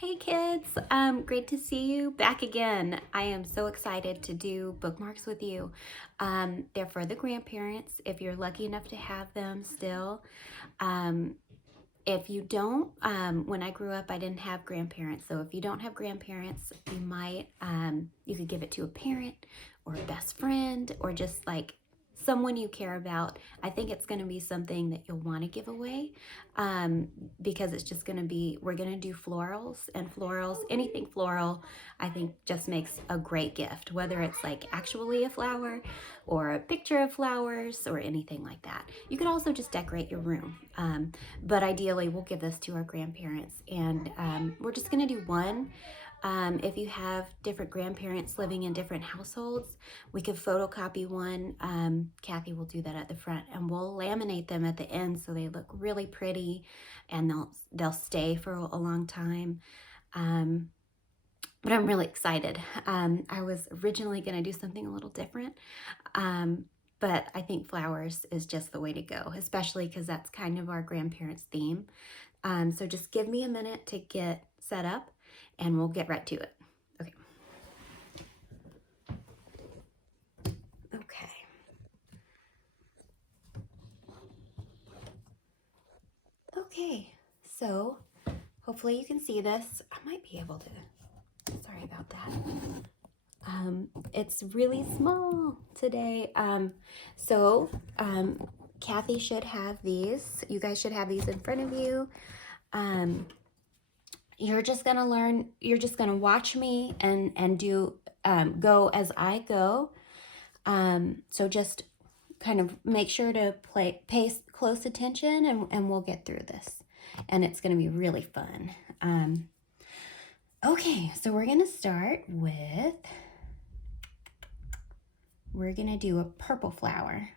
Hey kids, great to see you back again. I am so excited to do bookmarks with you. They're for the grandparents if you're lucky enough to have them still. Um, if you don't, when I grew up, I didn't have grandparents. So if you don't have grandparents, you could give it to a parent or a best friend or just like someone you care about. I think it's going to be something that you'll want to give away um, because it's just going to be, we're going to do florals and florals, anything floral, I think just makes a great gift, whether it's like actually a flower or a picture of flowers or anything like that. You could also just decorate your room. But ideally, we'll give this to our grandparents, and we're just going to do one. If you have different grandparents living in different households, we could photocopy one. Kathy will do that at the front, and we'll laminate them at the end so they look really pretty, and they'll stay for a long time. Um, but I'm really excited. I was originally going to do something a little different. But I think flowers is just the way to go, especially because that's kind of our grandparents' theme. So just give me a minute to get set up and we'll get right to it. Okay. Okay. Okay. So hopefully you can see this. I might be able to. Sorry about that. It's really small today. Kathy should have these. You guys should have these in front of you. You're just gonna learn, you're just gonna watch me and do go as I go. So just kind of make sure to pay close attention and we'll get through this. And it's gonna be really fun. Okay, so we're gonna start with, we're gonna do a purple flower.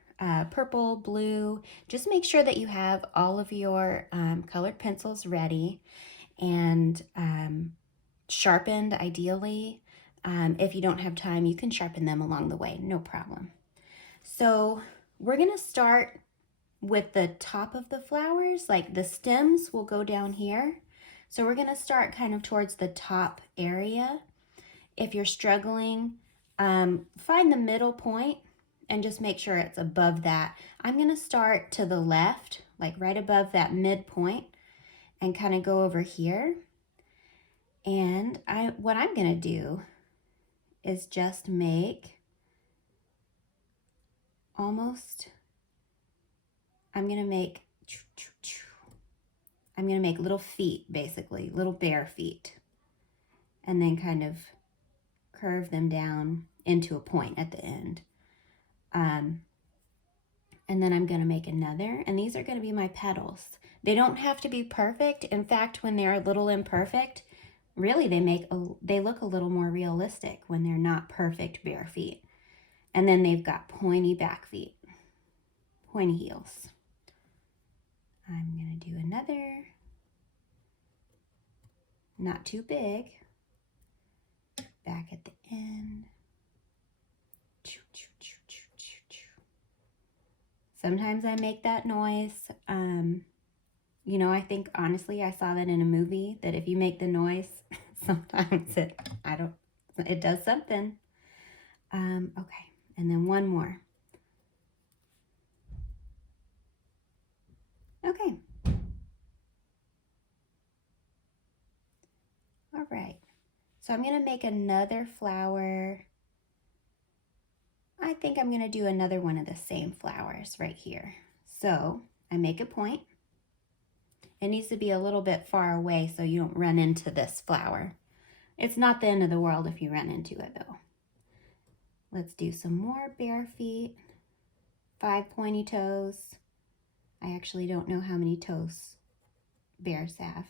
Purple, blue, just make sure that you have all of your colored pencils ready and sharpened ideally. If you don't have time, you can sharpen them along the way, no problem. So we're gonna start with the top of the flowers, like the stems will go down here. So we're gonna start kind of towards the top area. If you're struggling, find the middle point and just make sure it's above that. I'm gonna start to the left, like right above that midpoint, and kind of go over here. And what I'm gonna do is just make almost, I'm gonna make little feet, basically, little bare feet, and then kind of curve them down into a point at the end. And then I'm gonna make another, and these are gonna be my petals. They don't have to be perfect. In fact, when they're a little imperfect, really they look a little more realistic when they're not perfect bare feet. And then they've got pointy back feet, pointy heels. I'm gonna do another, not too big, back at the end. Sometimes I make that noise. You know, I think honestly I saw that in a movie that if you make the noise, sometimes it does something. Okay, and then one more. Okay. All right. So I'm gonna make another flower. I think I'm gonna do another one of the same flowers right here. So I make a point. It needs to be a little bit far away so you don't run into this flower. It's not the end of the world if you run into it though. Let's do some more bare feet. 5 pointy toes. I actually don't know how many toes bears have.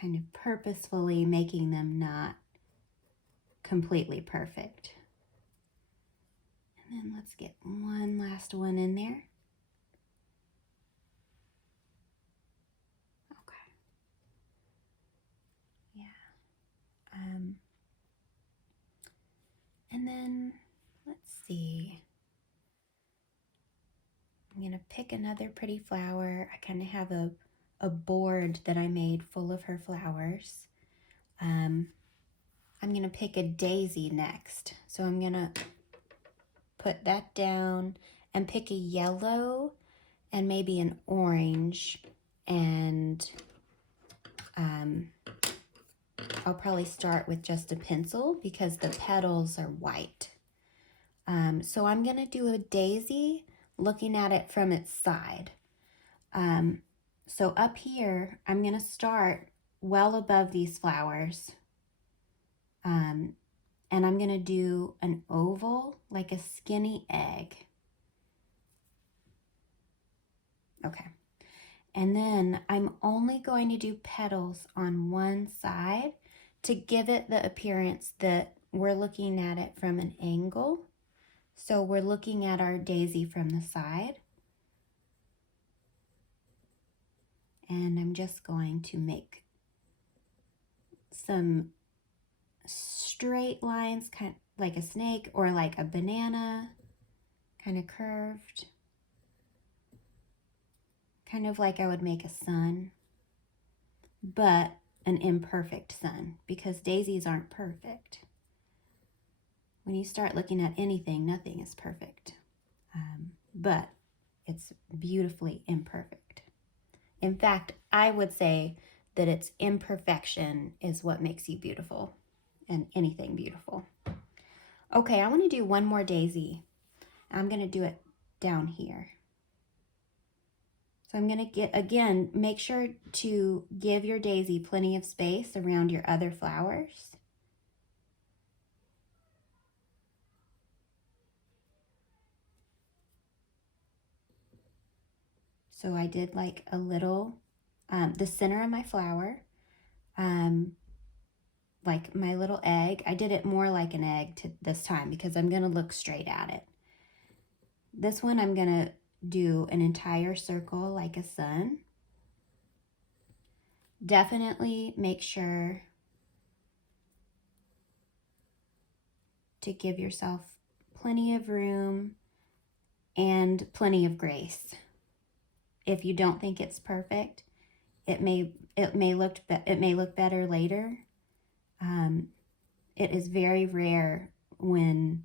Kind of purposefully making them not completely perfect. And then let's get one last one in there. Okay. Yeah. And then let's see. I'm gonna pick another pretty flower. I kind of have a board that I made full of her flowers. I'm gonna pick a daisy next. So I'm gonna put that down and pick a yellow and maybe an orange, and I'll probably start with just a pencil because the petals are white. So I'm gonna do a daisy looking at it from its side. So up here, I'm gonna start well above these flowers. And I'm gonna do an oval, like a skinny egg. Okay. And then I'm only going to do petals on one side to give it the appearance that we're looking at it from an angle. So we're looking at our daisy from the side. And I'm just going to make some straight lines, kind of like a snake or like a banana, kind of curved. Kind of like I would make a sun, but an imperfect sun, because daisies aren't perfect. When you start looking at anything, nothing is perfect, but it's beautifully imperfect. In fact, I would say that its imperfection is what makes you beautiful, and anything beautiful. Okay, I want to do one more daisy. I'm going to do it down here. So I'm going to again, make sure to give your daisy plenty of space around your other flowers. So I did like a little, the center of my flower, like my little egg. I did it more like an egg this time because I'm going to look straight at it. This one I'm going to do an entire circle like a sun. Definitely make sure to give yourself plenty of room and plenty of grace. If you don't think it's perfect, it may look better later. It is very rare when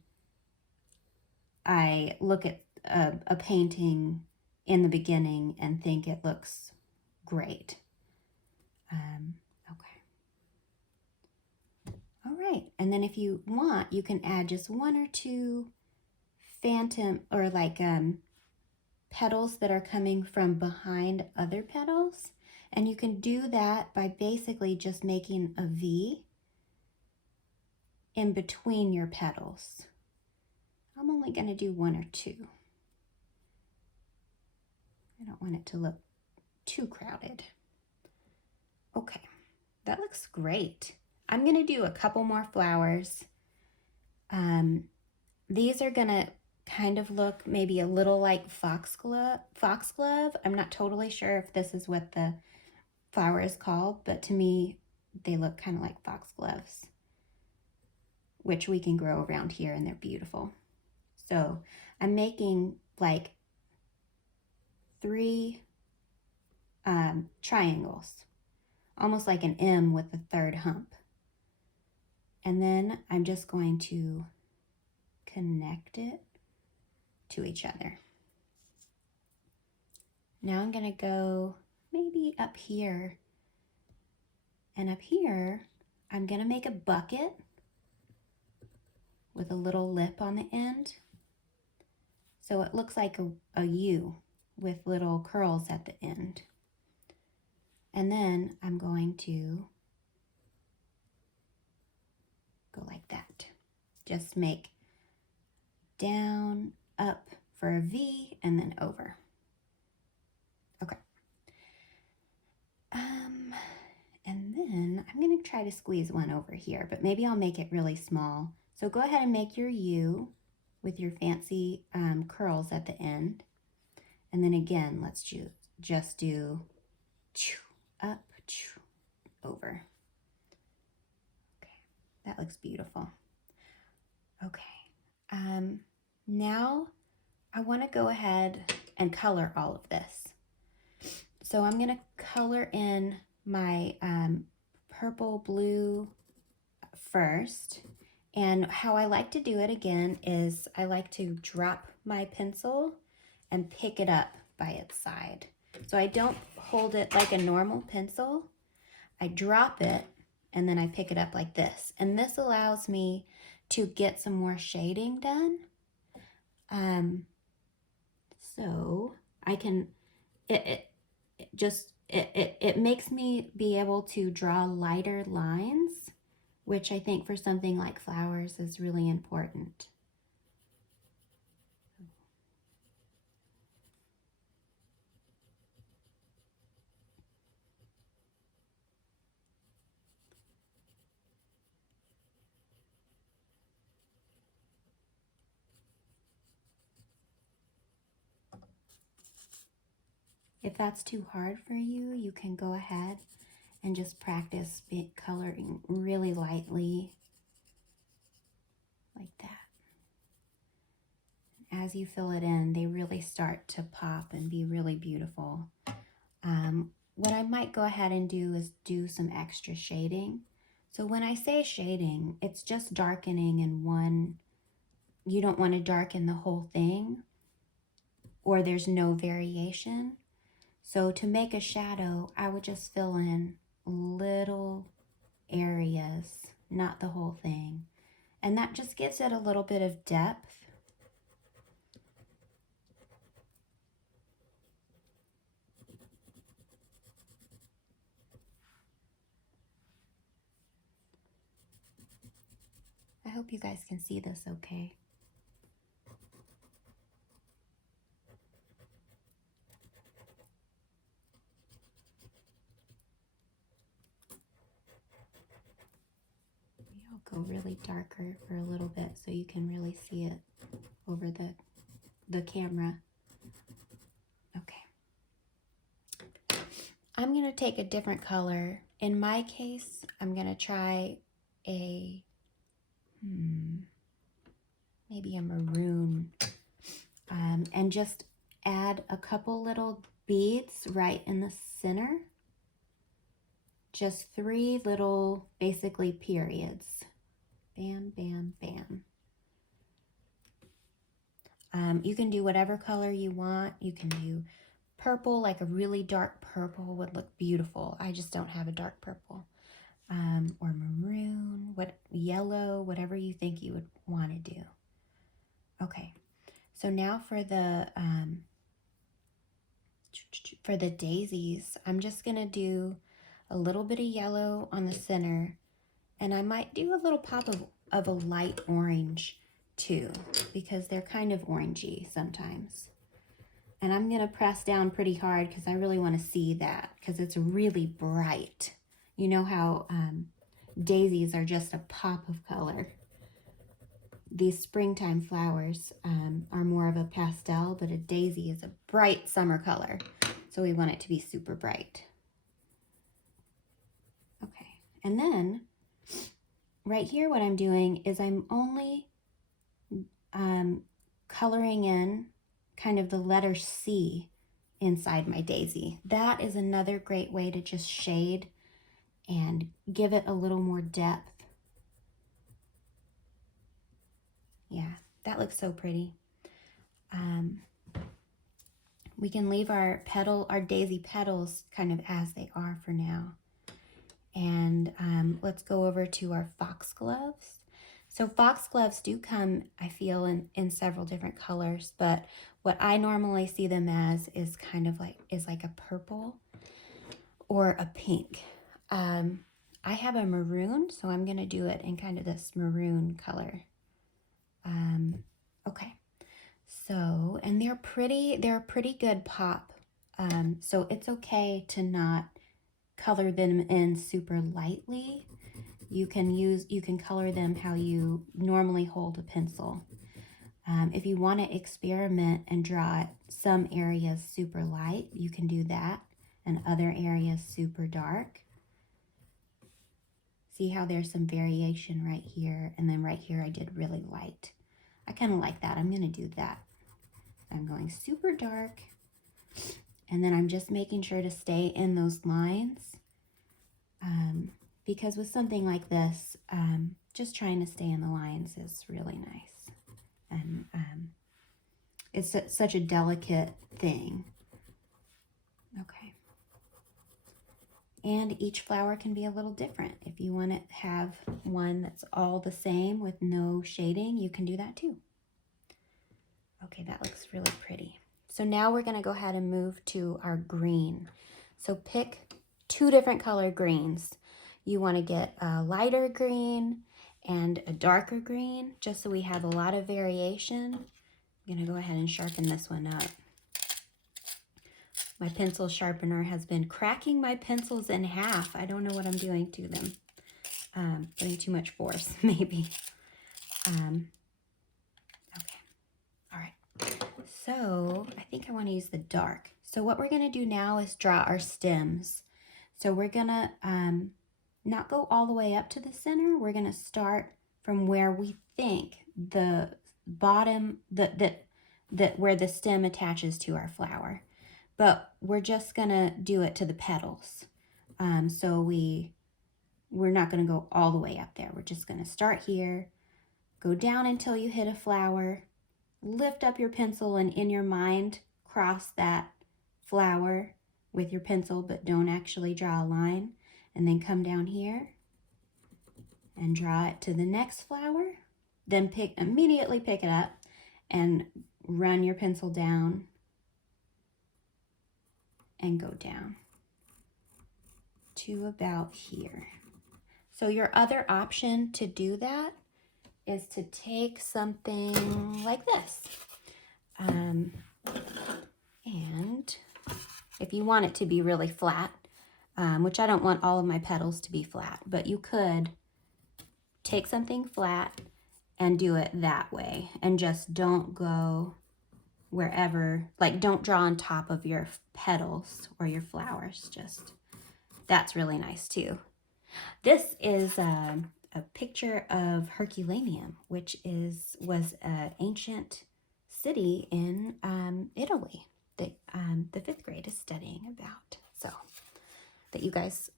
I look at a painting in the beginning and think it looks great. Okay. All right. And then if you want, you can add just one or two phantom or like petals that are coming from behind other petals. And you can do that by basically just making a V in between your petals. I'm only going to do one or two. I don't want it to look too crowded. Okay, that looks great. I'm going to do a couple more flowers. These are going to kind of look maybe a little like foxglove. I'm not totally sure if this is what the flower is called, but to me, they look kind of like foxgloves, which we can grow around here, and they're beautiful. So I'm making like 3 triangles, almost like an M with the third hump. And then I'm just going to connect it to each other. Now I'm going to go maybe up here. And up here, I'm going to make a bucket with a little lip on the end. So it looks like a U with little curls at the end. And then I'm going to go like that. Just make down, up for a V, and then over. Okay. And then I'm going to try to squeeze one over here, but maybe I'll make it really small. So go ahead and make your U with your fancy curls at the end. And then again, let's just do up, over. Okay, that looks beautiful. Okay. Now I want to go ahead and color all of this. So I'm going to color in my purple blue first. And how I like to do it again is I like to drop my pencil and pick it up by its side. So I don't hold it like a normal pencil. I drop it and then I pick it up like this. And this allows me to get some more shading done. So I can, it makes me be able to draw lighter lines, which I think for something like flowers is really important. If that's too hard for you, you can go ahead and just practice coloring really lightly like that. As you fill it in, they really start to pop and be really beautiful. What I might go ahead and do is do some extra shading. So when I say shading, it's just darkening in one. You don't want to darken the whole thing, or there's no variation. So to make a shadow, I would just fill in little areas, not the whole thing. And that just gives it a little bit of depth. I hope you guys can see this okay. Maybe I'll go really darker for a little bit so you can really see it over the camera. Okay. I'm going to take a different color. In my case, I'm going to try a, maybe a maroon, and just add a couple little beads right in the center. Just 3 little, basically, periods. Bam, bam, bam. You can do whatever color you want. You can do purple, like a really dark purple would look beautiful. I just don't have a dark purple. Or maroon, yellow, whatever you think you would want to do. Okay, so now for the daisies, I'm just gonna do a little bit of yellow on the center, and I might do a little pop of a light orange too, because they're kind of orangey sometimes. And I'm gonna press down pretty hard because I really want to see that, because it's really bright. You know how daisies are just a pop of color. These springtime flowers are more of a pastel, but a daisy is a bright summer color. So we want it to be super bright. Okay, and then right here what I'm doing is I'm only coloring in kind of the letter C inside my daisy. That is another great way to just shade and give it a little more depth. Yeah, that looks so pretty. We can leave our daisy petals kind of as they are for now. And let's go over to our foxgloves. So foxgloves do come, I feel, in several different colors, but what I normally see them as is kind of like a purple or a pink. I have a maroon, so I'm gonna do it in kind of this maroon color. Okay, so, and they're a pretty good pop. So it's okay to not color them in super lightly. You can color them how you normally hold a pencil. If you want to experiment and draw some areas super light, you can do that, and other areas super dark. See how there's some variation right here, and then right here I did really light. I kind of like that. I'm going to do that. I'm going super dark, and then I'm just making sure to stay in those lines, because with something like this, just trying to stay in the lines is really nice. And it's such a delicate thing. Okay. And each flower can be a little different. If you want to have one that's all the same with no shading, you can do that too. Okay, that looks really pretty. So now we're going to go ahead and move to our green. So pick 2 different color greens. You want to get a lighter green and a darker green, just so we have a lot of variation. I'm going to go ahead and sharpen this one up. My pencil sharpener has been cracking my pencils in half. I don't know what I'm doing to them. Putting too much force, maybe. Okay. All right. So I think I want to use the dark. So what we're going to do now is draw our stems. So we're going to not go all the way up to the center. We're going to start from where we think the bottom, where the stem attaches to our flower. But we're just going to do it to the petals. So we're not going to go all the way up there. We're just going to start here, go down until you hit a flower, lift up your pencil, and in your mind, cross that flower with your pencil, but don't actually draw a line. And then come down here and draw it to the next flower. Then immediately pick it up and run your pencil down and go down to about here. So your other option to do that is to take something like this. And if you want it to be really flat, which I don't want all of my petals to be flat, but you could take something flat and do it that way, and just don't go wherever, like don't draw on top of your petals or your flowers. Just, that's really nice too. This is a picture of Herculaneum, which was an ancient city in Italy that the 5th grade is studying about. So that you guys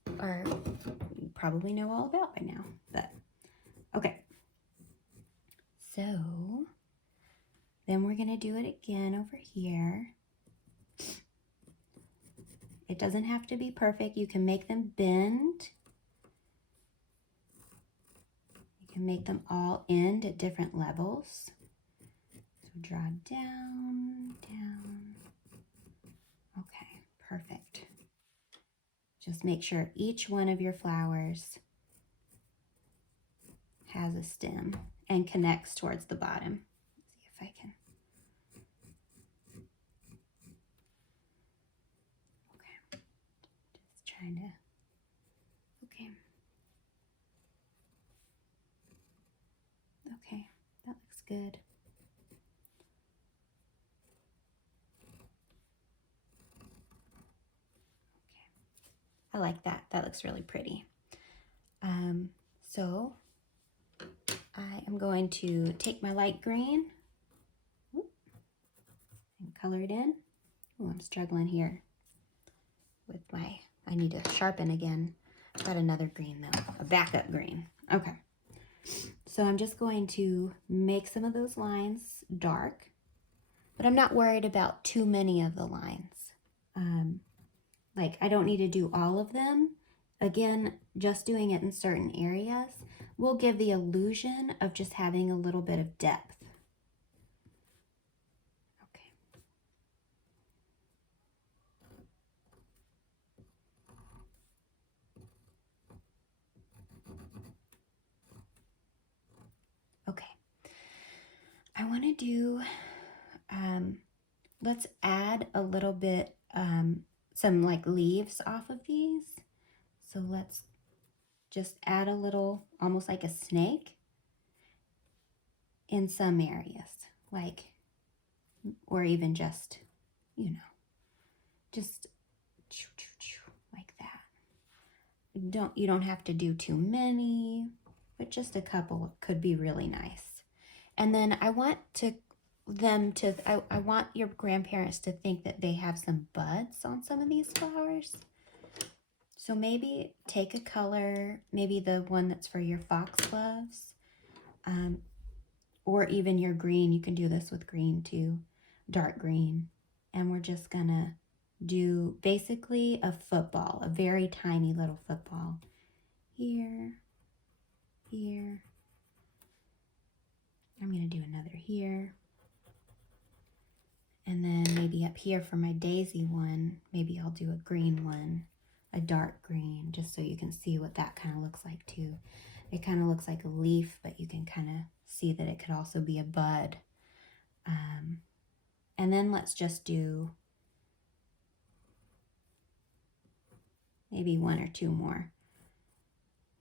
probably know all about by now. But okay. So then we're going to do it again over here. It doesn't have to be perfect. You can make them bend. You can make them all end at different levels. So draw down, down. Okay, perfect. Just make sure each one of your flowers has a stem and connects towards the bottom. Let's see if I can. Okay, just trying to, okay. Okay, that looks good. Okay, I like that. That looks really pretty. So I am going to take my light green and color it in. Oh, I'm struggling here with I need to sharpen again. I've got another green though, a backup green. Okay. So I'm just going to make some of those lines dark, but I'm not worried about too many of the lines. Like I don't need to do all of them. Again, just doing it in certain areas will give the illusion of just having a little bit of depth. Okay. Okay. I want to do, let's add a little bit, some like leaves off of these. So let's just add a little, almost like a snake in some areas, like, or even just, you know, just like that. You don't have to do too many, but just a couple could be really nice. And then I want I want your grandparents to think that they have some buds on some of these flowers. So maybe take a color, maybe the one that's for your foxgloves, or even your green. You can do this with green too, dark green. And we're just gonna do basically a football, a very tiny little football. Here, here. I'm gonna do another here. And then maybe up here for my daisy one, maybe I'll do a green one, a dark green, just so you can see what that kind of looks like too. It kind of looks like a leaf, but you can kind of see that it could also be a bud. And then let's just do maybe one or two more.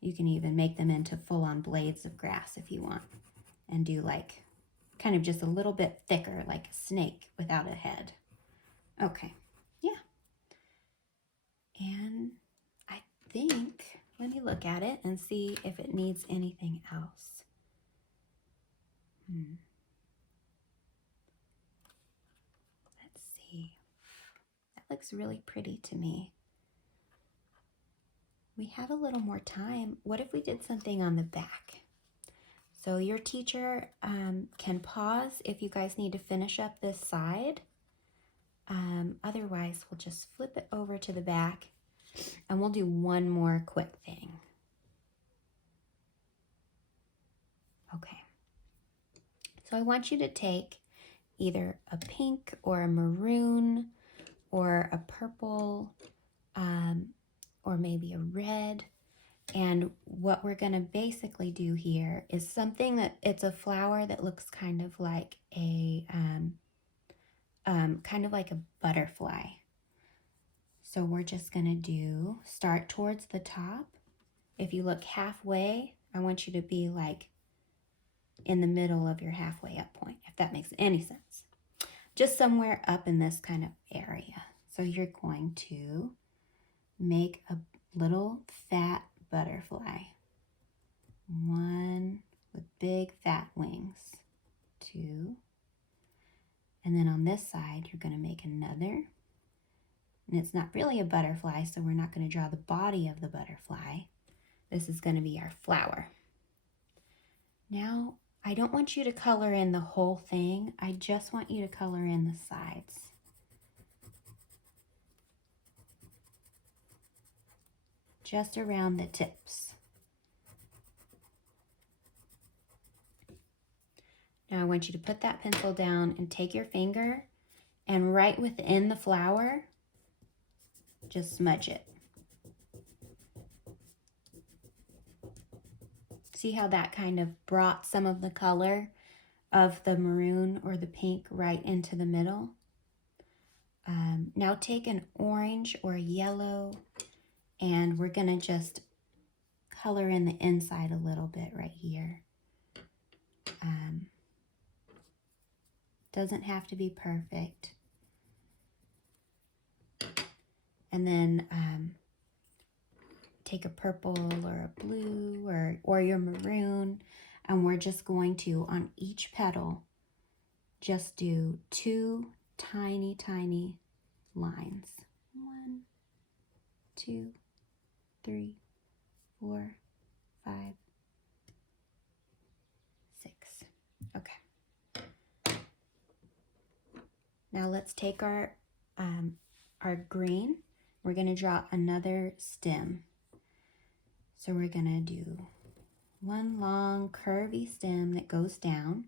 You can even make them into full-on blades of grass if you want, and do like kind of just a little bit thicker, like a snake without a head. Okay, yeah. And I think, let me look at it and see if it needs anything else. Let's see. That looks really pretty to me. We have a little more time. What if we did something on the back? So your teacher can pause if you guys need to finish up this side. Otherwise, we'll just flip it over to the back and we'll do one more quick thing. Okay. So I want you to take either a pink or a maroon or a purple or maybe a red. And what we're going to basically do here is something that it's a flower that looks kind of like a butterfly. So we're just going to start towards the top. If you look halfway, I want you to be like in the middle of your halfway up point, if that makes any sense. Just somewhere up in this kind of area. So you're going to make a little fat butterfly. One with big fat wings. Two. And then on this side, you're going to make another. And it's not really a butterfly, so we're not going to draw the body of the butterfly. This is going to be our flower. Now, I don't want you to color in the whole thing. I just want you to color in the sides. Just around the tips. Now I want you to put that pencil down and take your finger and right within the flower, just smudge it. See how that kind of brought some of the color of the maroon or the pink right into the middle? Now take an orange or a yellow and we're gonna just color in the inside a little bit right here. Doesn't have to be perfect. And then take a purple or a blue or your maroon, and we're just going to, on each petal, just do two tiny, tiny lines. 1, 2, 3, 4, 5, 6. Okay. Now let's take our green. We're going to draw another stem. So we're going to do one long curvy stem that goes down.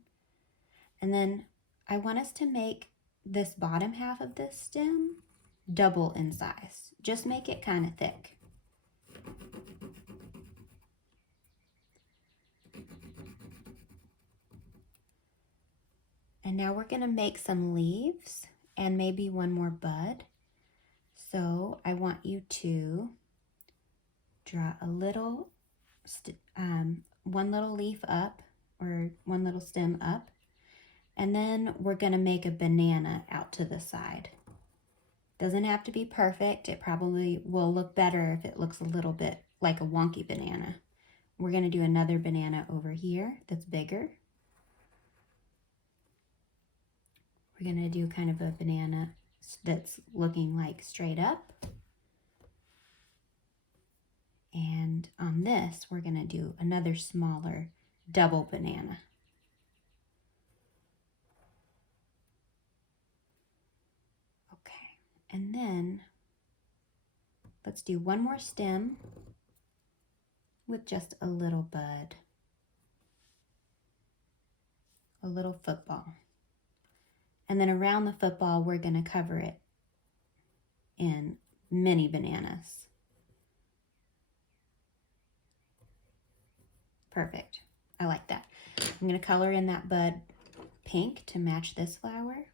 And then I want us to make this bottom half of this stem double in size. Just make it kind of thick. And now we're going to make some leaves and maybe one more bud. So I want you to draw a little, one little leaf up or one little stem up. And then we're going to make a banana out to the side. Doesn't have to be perfect. It probably will look better if it looks a little bit like a wonky banana. We're going to do another banana over here that's bigger. we're gonna do kind of a banana that's looking like straight up. And on this, we're gonna do another smaller double banana. Okay, and then let's do one more stem with just a little bud, a little football. And then around the football, we're gonna cover it in mini bananas. Perfect, I like that. I'm gonna color in that bud pink to match this flower.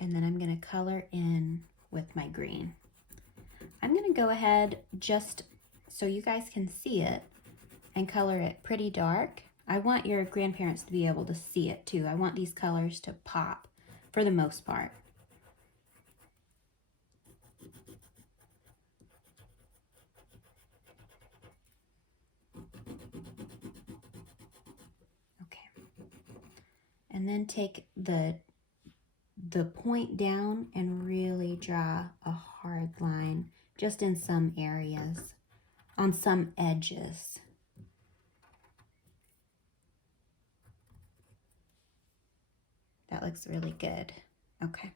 And then I'm gonna color in with my green. I'm gonna go ahead, just so you guys can see it, and color it pretty dark. I want your grandparents to be able to see it too. I want these colors to pop for the most part. Okay. And then take the point down and really draw a hard line just in some areas, on some edges. That looks really good. Okay.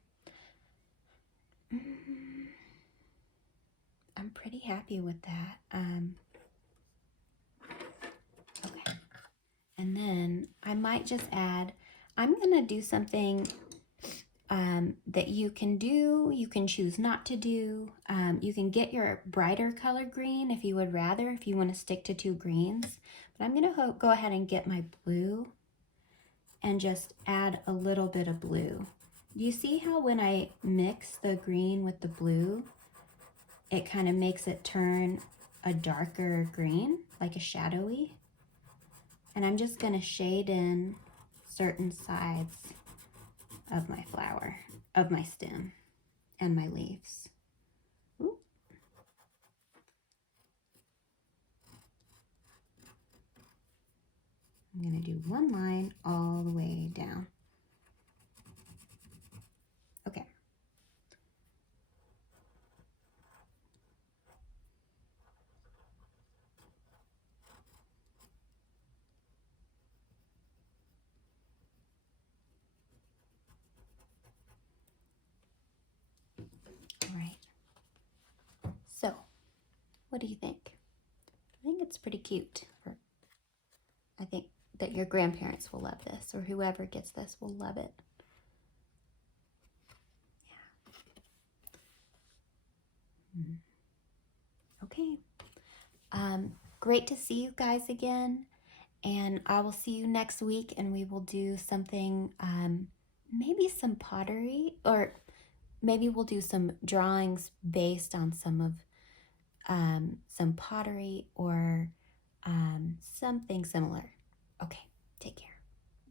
I'm pretty happy with that. Okay. And then I might just add, I'm gonna do something that you can do, you can choose not to do. You can get your brighter color green if you would rather, if you want to stick to two greens. But I'm going to go ahead and get my blue and just add a little bit of blue. Do you see how when I mix the green with the blue, it kind of makes it turn a darker green, like a shadowy? And I'm just going to shade in certain sides of my flower, of my stem and my leaves. Ooh. I'm going to do one line all the way down. Okay. All right. So, what do you think? I think it's pretty cute. I think that your grandparents will love this, or whoever gets this will love it. Yeah. Okay. Great to see you guys again, and I will see you next week, and we will do something, maybe some pottery, or maybe we'll do some drawings based on some pottery or something similar. Okay, take care.